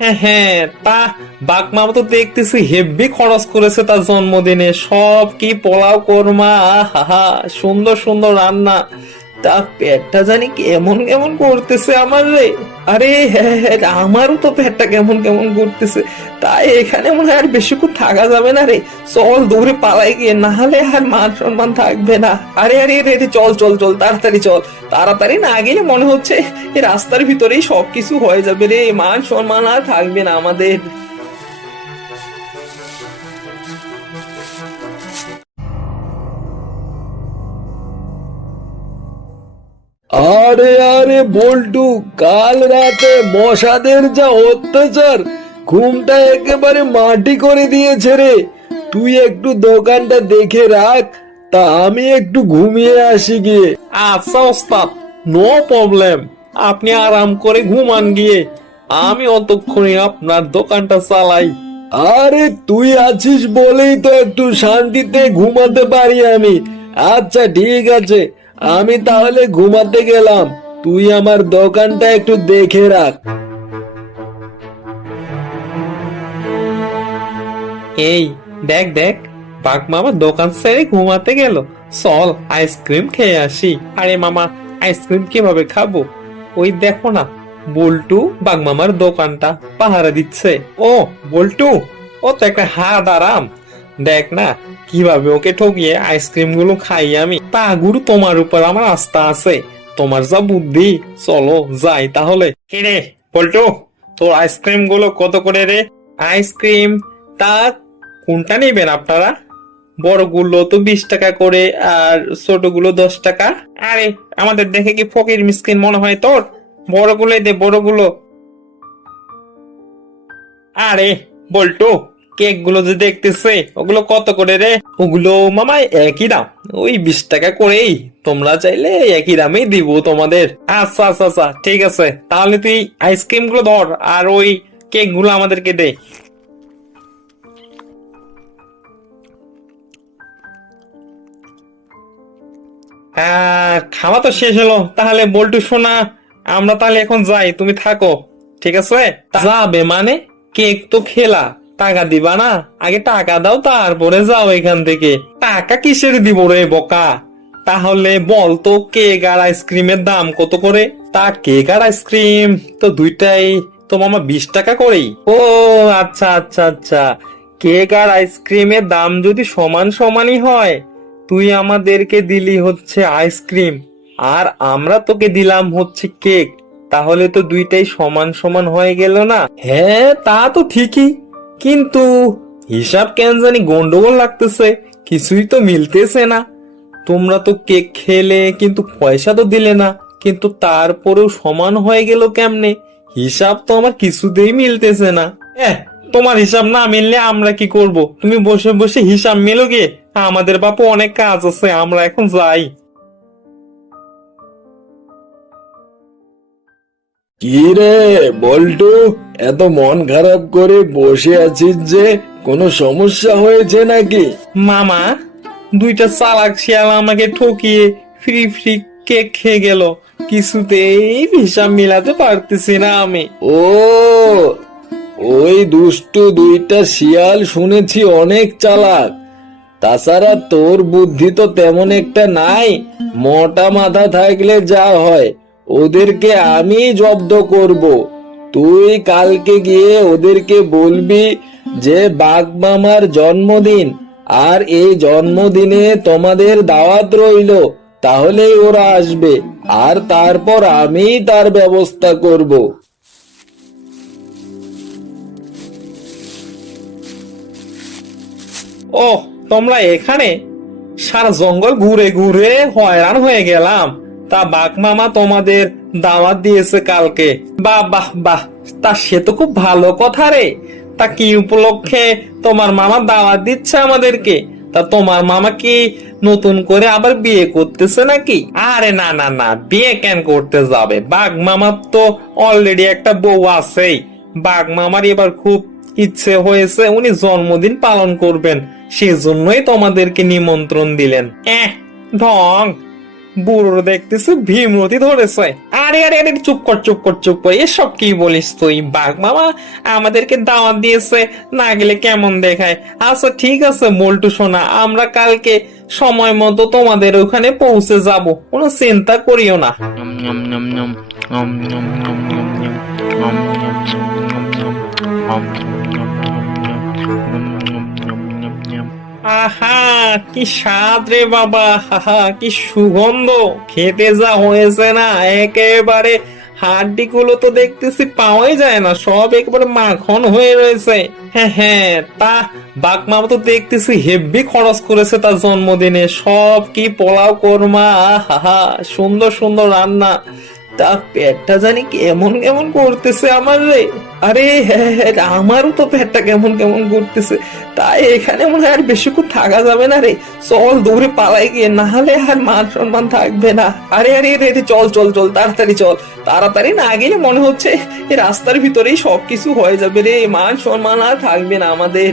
হ্যাঁ হ্যাঁ, তা বাঘ মামা তো দেখতেছি হেব্বি খরচ করেছে তার জন্মদিনে। সব কি পোলাও কোরমা, আহা সুন্দর সুন্দর রান্না। তা পেটটা জানি কেমন কেমন করতেছে আমার রে। আরে হ্যাঁ হ্যাঁ, আমারও তো পেটটা কেমন কেমন করতেছে। তাই এখানে মনে হয় আর বেশিক্ষণ থাকা যাবে না রে। চল দৌড়ে পালাই গিয়ে, না হলে আর মান সম্মান থাকবে না। আরে আরে রে রে, চল চল চল, তাড়াতাড়ি চল। তাড়াতাড়ি না গেলে মনে হচ্ছে এই রাস্তার ভিতরেই সবকিছু হয়ে যাবে রে, মান সম্মান আর থাকবে না আমাদের। আরে আরে বল্টু, কাল রাতে মশাদের যা অত্যাচার, ঘুমটা একেবারে মাটি করে দিয়েছে রে। তুই একটু দোকানটা দেখে রাখ, তা আমি একটু ঘুমিয়ে আসি গিয়ে। আচ্ছা ওস্তাদ, নো প্রবলেম। আপনি আরাম করে ঘুমান গিয়ে, আমি অতক্ষণে আপনার দোকানটা চালাই। আরে তুই আছিস বলেই তো একটু শান্তিতে ঘুমাতে পারি আমি। আচ্ছা ঠিক আছে, আমি তাহলে ঘুমাতে গেলাম, তুই আমার দোকানটা একটু দেখে রাখ। এই দেখ দেখ, বাঘ মামা দোকান ছেড়ে ঘুমাতে গেল। চল আইসক্রিম খেয়ে আসি। আরে মামা, আইসক্রিম কিভাবে খাবো? ওই দেখো না, বল্টু বাঘ মামার দোকানটা পাহারা দিচ্ছে। ও বল্টু, ও তো একটা হাত আরাম। দেখ না কিভাবে ওকে ঠকিয়ে আইসক্রিম গুলো খাই আমি। তা গুরু, তোমার উপর আমার আস্থা আছে। তোমার যা বুদ্ধি, চলো যাই তাহলে। কিরে বল্টু, তোর আইসক্রিম গুলো কত করে রে? আইসক্রিম, তা কোনটা নেবেন আপনারা? বড়গুলো তো 20 টাকা করে, আর ছোটগুলো 10 টাকা। আরে আমাদের দেখে কি ফকির মিসকিন মনে হয় তোর? বড়গুলোই দে, বড়গুলো। আরে বল্টু, কেক গুলো যে দেখতেছে ওগুলো কত করে রে? ওগুলো মামা একই দাম, ওই 20 টাকা করেই। তোমরা চাইলে একই দামেই দিব তোমাদের। আচ্ছা আচ্ছা আচ্ছা, ঠিক আছে, তাহলে তুই আইসক্রিম গুলো ধর আর ওই কেক গুলো আমাদেরকে দে। খাওয়া তো শেষ হলো, তাহলে বল্টু শোনা, আমরা তাহলে এখন যাই, তুমি থাকো। ঠিক আছে? যাবে মানে? কেক তো খেলা, টাকা দিবা না? আগে টাকা দাও, তারপরে যাও এখান থেকে। টাকা কিসের দিব রে বোকা? তাহলে বল তো কেক আর আইসক্রিমের দাম কত করে? তা কেক আর আইসক্রিম তো দুইটাই তো মামা 20 টাকা করেই। ও আচ্ছা আচ্ছা আচ্ছা, কেক আর আইসক্রিমের দাম যদি সমান সমানই হয়, তুই আমাদেরকে দিলি হচ্ছে আইসক্রিম আর আমরা তোকে দিলাম হচ্ছে কেক, তাহলে তো দুইটাই সমান সমান হয়ে গেল না? হ্যাঁ তা তো ঠিকই, কিন্তু হিসাব কেন জানি গন্ডগোল লাগতেছে, কিছুই তো মিলতেছে না। তোমরা তো কেক খেলে কিন্তু পয়সা তো দিলে না, কিন্তু তারপরেও সমান হয়ে গেল কেমনে? হিসাব তো আমার কিছুতেই মিলতেছে না। তোমার হিসাব না মিললে আমরা কি করব? তুমি বসে বসে হিসাব মেলো গে। আমাদের বাপু অনেক কাজ আছে, আমরা এখন যাই। কি রে বল্টু, এত মন খারাপ করে বসে আছিস যে, কোনো সমস্যা হয়েছে নাকি? মামা, দুইটা চালাক শিয়াল আমাকে ঠকিয়ে ফ্রি ফ্রি কেক খেয়ে গেল, কিছুতেই হিসাব মিলাতে পারতেছি না আমি। ও, ওই দুষ্টু দুইটা শিয়াল শুনেছি অনেক চালাক। তাছাড়া তোর বুদ্ধি তো তেমন একটা নাই, মোটা মাথা থাকলে যা হয়, ওদেরকে আমি জব্দ করব। তুই কালকে গিয়ে ওদেরকে বলবি যে বাঘ মামার জন্মদিন, আর এই জন্মদিনে তোমাদের দাওয়াত রইলো, তাহলেই ওরা আসবে, আর তারপর আমি তার ব্যবস্থা করব। ও, তোমরা এখানে? সারা জঙ্গল ঘুরে ঘুরে হয়রান হয়ে গেলাম, তা বাঘ মামা তোমাদের দাওয়াত দিয়েছে কালকে। বাহ বাহ বাহ, তা সে তো খুব ভালো কথা রে। তা কি উপলক্ষে তোমার মামা দাওয়াত দিচ্ছে আমাদেরকে? তা তোমার মামা কি নতুন করে আবার বিয়ে করতেছে নাকি? আরে না না না, বিয়ে কেন করতে যাবে? বাঘ মামার তো অলরেডি একটা বউ আছেই। বাঘ মামার এবার খুব ইচ্ছে হয়েছে, উনি জন্মদিন পালন করবেন, সেজন্যই তোমাদেরকে নিমন্ত্রণ দিলেন। ঢং, বুড়োর দেখতেছি ভীমরতি ধরেছে। আরে আরে আরে চুপ কর চুপ কর চুপ কর, এসব কি বলিস তুই? বাঘ মামা আমাদেরকে দাওয়াত দিয়েছে, না গেলে কেমন দেখায়। আচ্ছা ঠিক আছে মোল্টু সোনা, আমরা কালকে সময় মতো তোমাদের ওখানে পৌঁছে যাব, কোনো চিন্তা করিও না। আহা কি স্বাদ রে বাবা, হাহা কি সুগন্ধ, খেতে যা হয়েছে না একেবারে হাড্ডি গুলো তো দেখতেছি পাওয়াই যায় না, সব একেবারে মাখন হয়ে রয়েছে। হ্যাঁ হ্যাঁ, তা বাঘ মামা তো দেখতেছি হেব্বি খরচ করেছে তার জন্মদিনে, সব কি পোলাও কোরমা, আহা সুন্দর সুন্দর রান্না। তা পেটটা জানি কেমন কেমন করতেছে আমার রে। আরে হ্যাঁ হ্যাঁ, আমারও তো পেটটা কেমন কেমন করতেছে। তাই এখানে মনে হয় আর বেশিক্ষণ থাকা যাবে না রে, চল দৌড়ে পালাই গিয়ে, না হলে আর মান সম্মান থাকবে না। আরে আরে রে রে, চল চল চল তাড়াতাড়ি চল, তাড়াতাড়ি না গেলে মনে হচ্ছে এই রাস্তার ভিতরেই সবকিছু হয়ে যাবে রে, মান সম্মান আর থাকবে না আমাদের।